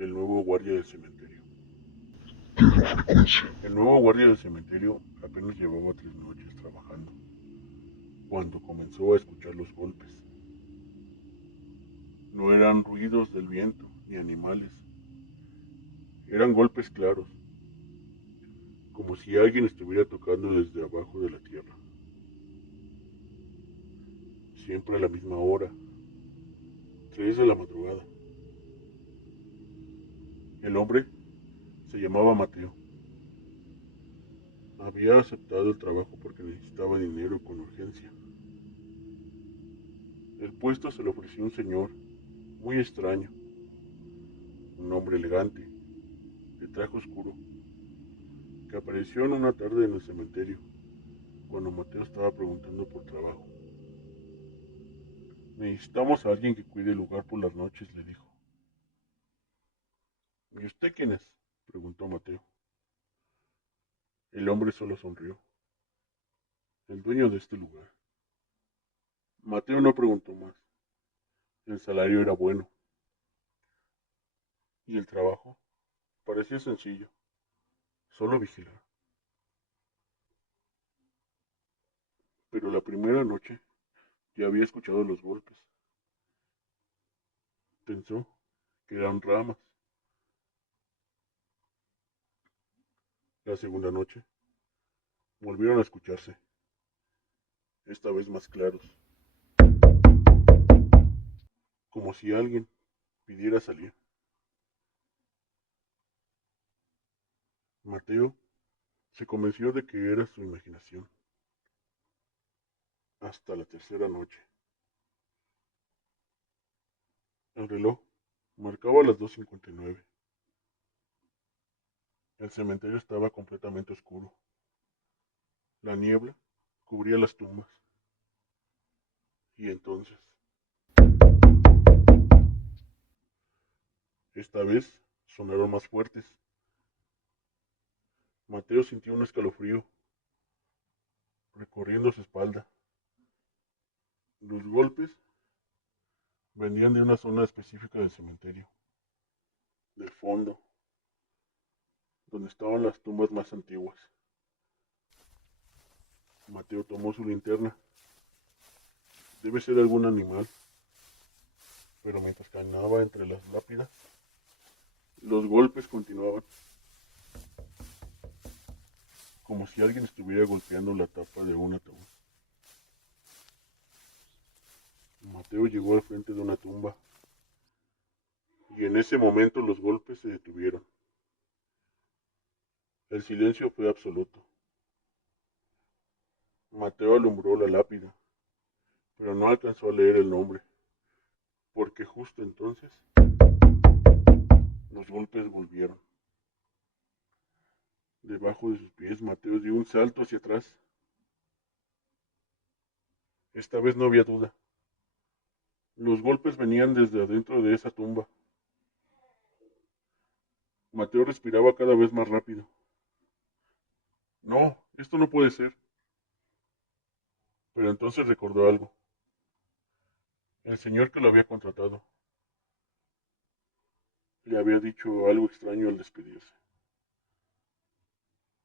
el nuevo guardia del cementerio. ¡Qué frecuencia! El nuevo guardia del cementerio apenas llevaba 3 noches trabajando, cuando comenzó a escuchar los golpes. No eran ruidos del viento ni animales, eran golpes claros, como si alguien estuviera tocando desde abajo de la tierra. Siempre a la misma hora, 3 de la madrugada. El hombre se llamaba Mateo. Había aceptado el trabajo porque necesitaba dinero con urgencia. El puesto se le ofreció un señor muy extraño, un hombre elegante, de traje oscuro, que apareció en una tarde en el cementerio, cuando Mateo estaba preguntando por trabajo. Necesitamos a alguien que cuide el lugar por las noches, le dijo. ¿Y usted quién es? Preguntó Mateo. El hombre solo sonrió. El dueño de este lugar. Mateo no preguntó más. El salario era bueno. Y el trabajo parecía sencillo. Solo vigilar. Pero la primera noche ya había escuchado los golpes. Pensó que eran ramas. La segunda noche volvieron a escucharse, esta vez más claros, como si alguien pidiera salir. Mateo se convenció de que era su imaginación. Hasta la tercera noche. El reloj marcaba las 2:59. El cementerio estaba completamente oscuro. La niebla cubría las tumbas. Y entonces, esta vez, sonaron más fuertes. Mateo sintió un escalofrío recorriendo su espalda. Los golpes venían de una zona específica del cementerio, del fondo, donde estaban las tumbas más antiguas. Mateo tomó su linterna. Debe ser algún animal, pero mientras caminaba entre las lápidas, los golpes continuaban, como si alguien estuviera golpeando la tapa de un ataúd. Mateo llegó al frente de una tumba, y en ese momento los golpes se detuvieron. El silencio fue absoluto. Mateo alumbró la lápida, pero no alcanzó a leer el nombre, porque justo entonces los golpes volvieron. Debajo de sus pies, Mateo dio un salto hacia atrás. Esta vez no había duda. Los golpes venían desde adentro de esa tumba. Mateo respiraba cada vez más rápido. No, esto no puede ser. Pero entonces recordó algo. El señor que lo había contratado le había dicho algo extraño al despedirse.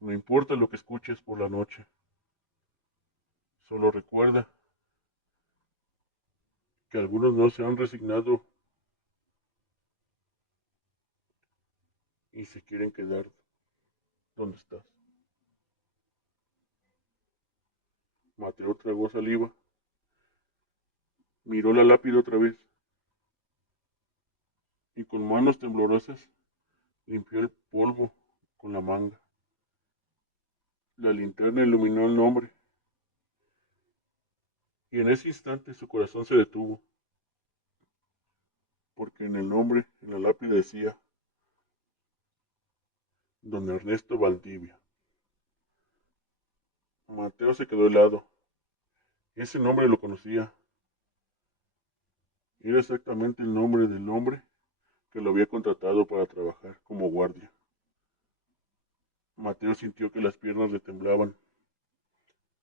No importa lo que escuches por la noche, solo recuerda que algunos no se han resignado y se quieren quedar donde estás. Mateo tragó saliva, miró la lápida otra vez y con manos temblorosas limpió el polvo con la manga. La linterna iluminó el nombre y en ese instante su corazón se detuvo, porque en el nombre, en la lápida decía Don Ernesto Valdivia. Mateo se quedó helado. Ese nombre lo conocía. Era exactamente el nombre del hombre que lo había contratado para trabajar como guardia. Mateo sintió que las piernas le temblaban.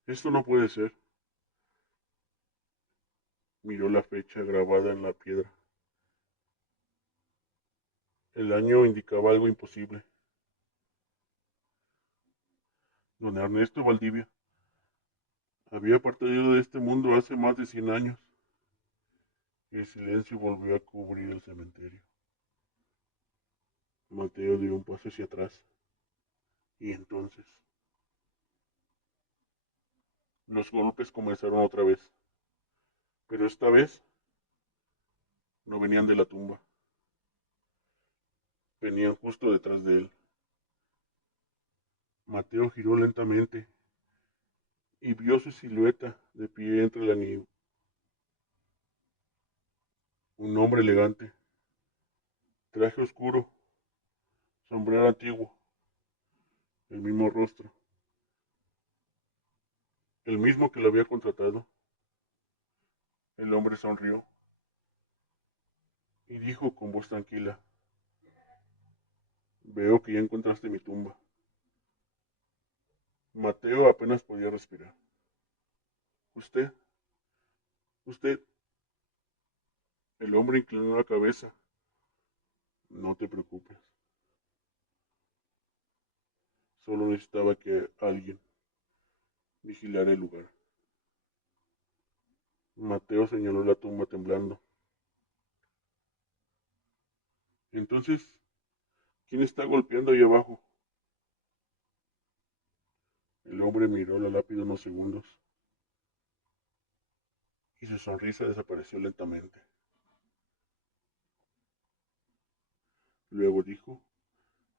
Esto no puede ser. Miró la fecha grabada en la piedra. El año indicaba algo imposible. Don Ernesto Valdivia había partido de este mundo hace más de 100 años. El silencio volvió a cubrir el cementerio. Mateo dio un paso hacia atrás. Y entonces, los golpes comenzaron otra vez. Pero esta vez no venían de la tumba. Venían justo detrás de él. Mateo giró lentamente y vio su silueta de pie entre la nieve. Un hombre elegante, traje oscuro, sombrero antiguo, el mismo rostro, el mismo que lo había contratado. El hombre sonrió y dijo con voz tranquila: veo que ya encontraste mi tumba. Mateo apenas podía respirar. Usted, usted, el hombre inclinó la cabeza. No te preocupes. Solo necesitaba que alguien vigilara el lugar. Mateo señaló la tumba temblando. Entonces, ¿quién está golpeando ahí abajo? El hombre miró la lápida unos segundos y su sonrisa desapareció lentamente. Luego dijo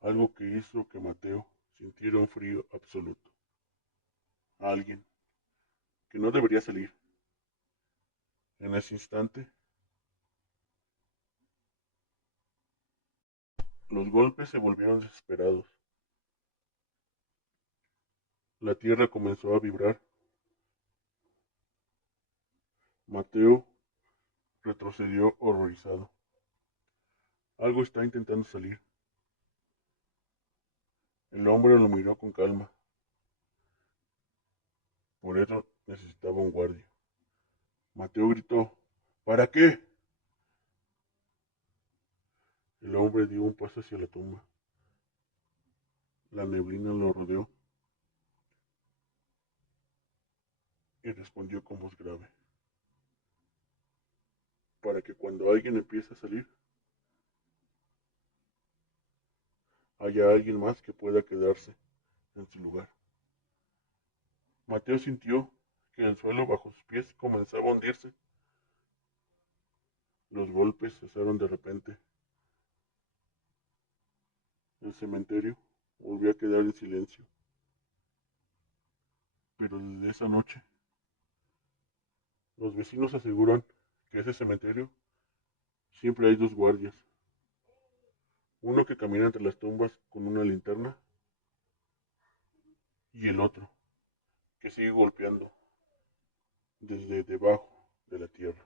algo que hizo que Mateo sintiera un frío absoluto. Alguien que no debería salir. En ese instante, los golpes se volvieron desesperados. La tierra comenzó a vibrar. Mateo retrocedió horrorizado. Algo está intentando salir. El hombre lo miró con calma. Por eso necesitaba un guardia. Mateo gritó: ¿para qué? El hombre dio un paso hacia la tumba. La neblina lo rodeó y respondió con voz grave: para que cuando alguien empiece a salir, haya alguien más que pueda quedarse en su lugar. Mateo sintió que el suelo bajo sus pies comenzaba a hundirse. Los golpes cesaron de repente. El cementerio volvió a quedar en silencio. Pero desde esa noche, los vecinos aseguran que ese cementerio siempre hay dos guardias. Uno que camina entre las tumbas con una linterna y el otro que sigue golpeando desde debajo de la tierra.